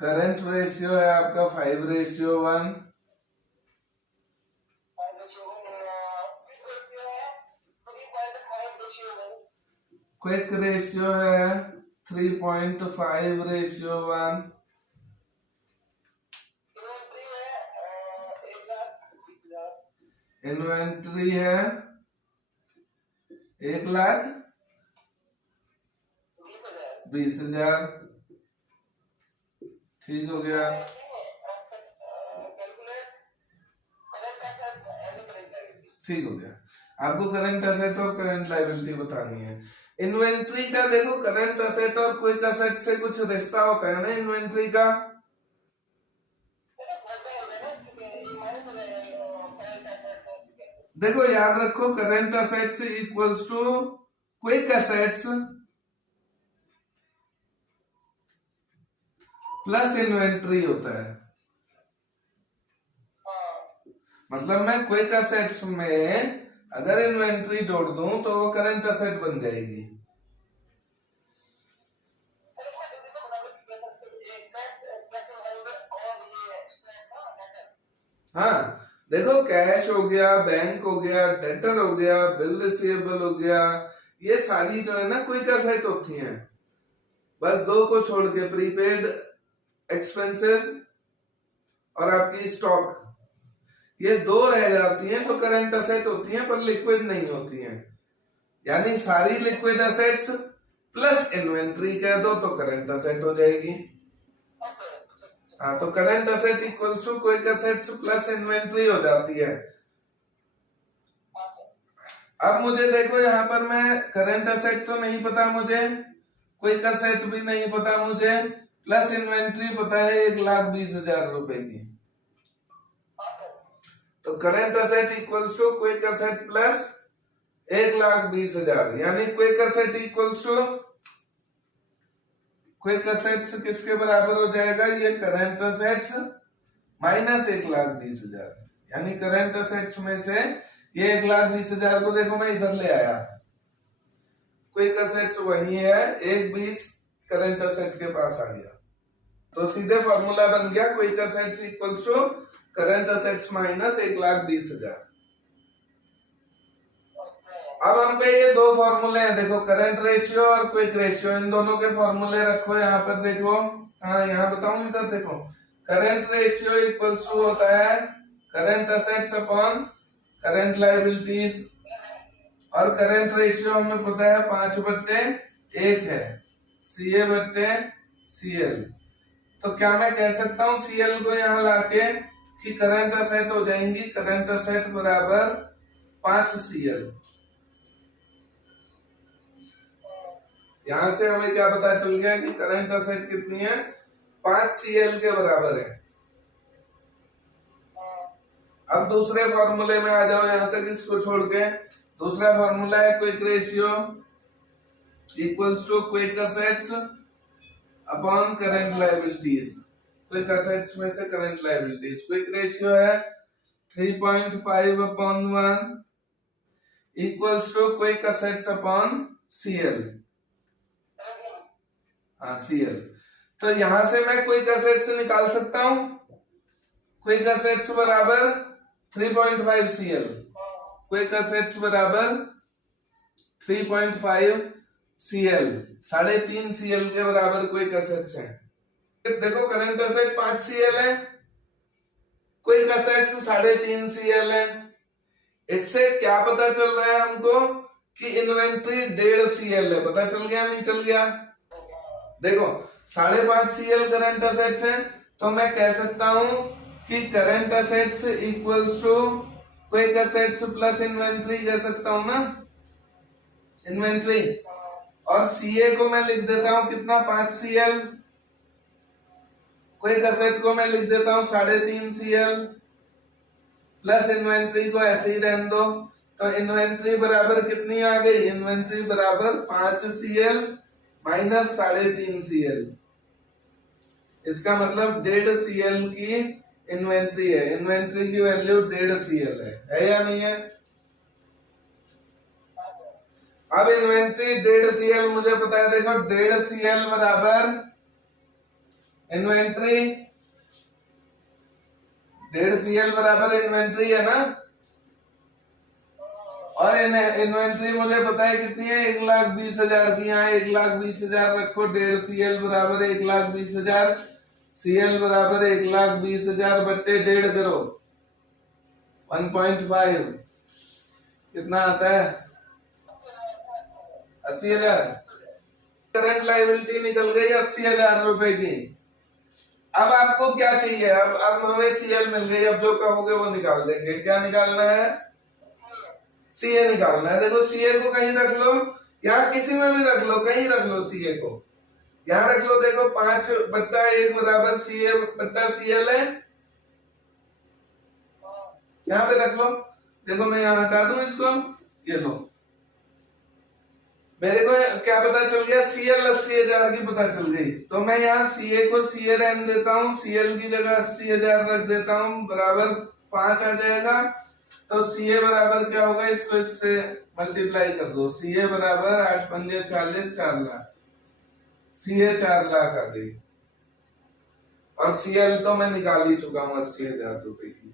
Current ratio है आपका 5:1। Quick ratio है 3.5:1। इन्वेंट्री है 1,20,000। ठीक हो गया। ठीक हो गया। आपको करंट एसेट और करंट लायबिलिटी बतानी है। इन्वेंट्री का देखो, करंट एसेट और क्विक एसेट से कुछ रिश्ता होता है ना इन्वेंट्री का। देखो याद रखो, current assets equals to quick assets plus inventory होता है। मतलब मैं क्विक एसेट्स में अगर इन्वेंट्री जोड़ दूं तो वो करंट एसेट बन जाएगी। हाँ देखो, कैश हो गया, बैंक हो गया, डेटर हो गया, बिल रिसीवेबल हो गया, ये सारी जो है ना क्विक एसेट होती हैं। बस दो को छोड़ के, प्रीपेड एक्सपेंसेस और आपकी स्टॉक, ये दो रह जाती हैं जो करंट एसेट होती हैं पर लिक्विड नहीं होती हैं। यानी सारी लिक्विड एसेट्स प्लस इन्वेंट्री कह दो तो करंट एसेट हो जाएगी। हाँ, तो current asset equals to quick assets plus inventory हो जाती है। अब मुझे देखो, यहां पर मैं करंट एसेट तो नहीं पता मुझे, क्विक एसेट भी नहीं पता मुझे, प्लस इन्वेंट्री पता है 1,20,000 रुपए की। तो current asset equals to quick asset plus 1,20,000, यानी quick asset equals to, quick assets किसके बराबर हो जाएगा, ये करंट एसेट्स माइनस 1,20,000। यानी करंट एसेट्स में से ये 1,20,000 को देखो मैं इधर ले आया, क्विक एसेट्स वही है, 1,20 करंट एसेट के पास आ गया। तो सीधे फॉर्मूला बन गया quick assets equals to current assets minus 1,20,000। अब हम पे ये दो फॉर्मूले हैं, देखो करंट रेशियो और क्विक रेशियो, इन दोनों के फॉर्मूले रखो यहाँ पर। देखो, हाँ यहाँ बताऊं, इधर देखो, करंट रेशियो इक्वल्स टू होता है current assets upon current liabilities, और करंट रेशियो हमें पता है 5/1 है, CA/CL। तो क्या मैं कह सकता हूं CL को यहां लाके कि करंट एसेट हो जाएंगी, करंट एसेट बराबर 5CL। यहां से हमें क्या पता चल गया कि करंट एसेट कितनी है, 5CL के बराबर है। अब दूसरे फॉर्मूले में आ जाओ, यहां तक इसको छोड़ के। दूसरा फॉर्मूला है quick ratio equals to quick assets upon current liabilities. Quick assets में से करंट लायबिलिटीज, क्विक रेशियो है 3.5/1 equals to quick assets upon CL। हाँ CL। तो यहां से मैं क्विक एसेट्स निकाल सकता हूं, क्विक एसेट्स बराबर 3.5CL, क्विक एसेट्स बराबर 3.5CL, 3.5CL के बराबर क्विक एसेट्स हैं। देखो करंट एसेट 5CL है, क्विक एसेट्स 3.5CL है। इससे क्या पता चल रहा है हमको कि इन्वेंट्री 1.5CL है। पता चल गया नहीं चल गया? देखो 5.5CL करंट एसेट्स है, तो मैं कह सकता हूं कि current assets equals to quick assets plus inventory कह सकता हूं ना, इन्वेंट्री। और CA को मैं लिख देता हूं कितना, 5CL। क्विक एसेट को मैं लिख देता हूं 3.5CL, प्लस इन्वेंट्री को ऐसे ही रहने दो। तो इन्वेंट्री बराबर कितनी आ गई, इन्वेंट्री बराबर 5CL माइनस 3.5CL। इसका मतलब 1.5CL की इन्वेंट्री है, इन्वेंट्री की वैल्यू 1.5CL है या नहीं है? अब इन्वेंट्री 1.5CL मुझे पता है, देखो 1.5CL बराबर इन्वेंट्री 1.5 CL बराबर इन्वेंट्री है ना, और इन्वेंट्री मुझे पता है कितनी है, 1,20,000 की। यहाँ 1,20,000 रखो, 1.5 CL बराबर 1,20,000, CL बराबर 1,20,000 बट्टे 1.5 करो, 1.5 कितना आता है, 80,000। करंट लायबिलिटी निकल गई 80,000 रुपए की। अब आपको क्या चाहिए, अब हमें सीएल मिल गई, अब जो कहोगे वो निकाल देंगे। क्या निकालना है, सीए निकालना है। देखो सीए को कहीं रख लो, यहाँ किसी में भी रख लो, कहीं रख लो सीए को, यहाँ रख लो। देखो 5/1 बराबर सीए बट्टा सीएल है, यहाँ पे रख लो। देखो मैं यहाँ हटा दूं इसको, ये लो, मेरे को क्या पता चल गया, सीएल 80,000 की पता चल गई। तो मैं यहाँ सीए को सीए रहने देता हूँ, सीएल की जगह 80,000 रख देता हूँ, बराबर 5 आ जाएगा। तो सीए बराबर क्या होगा, इसको इससे मल्टीप्लाई कर दो। सीए बराबर 8×5 = 40, 4 लाख। सीए 4 लाख आ गई, और सीएल तो मैं निकाल ही चुका हूँ 80,000 रुपए की।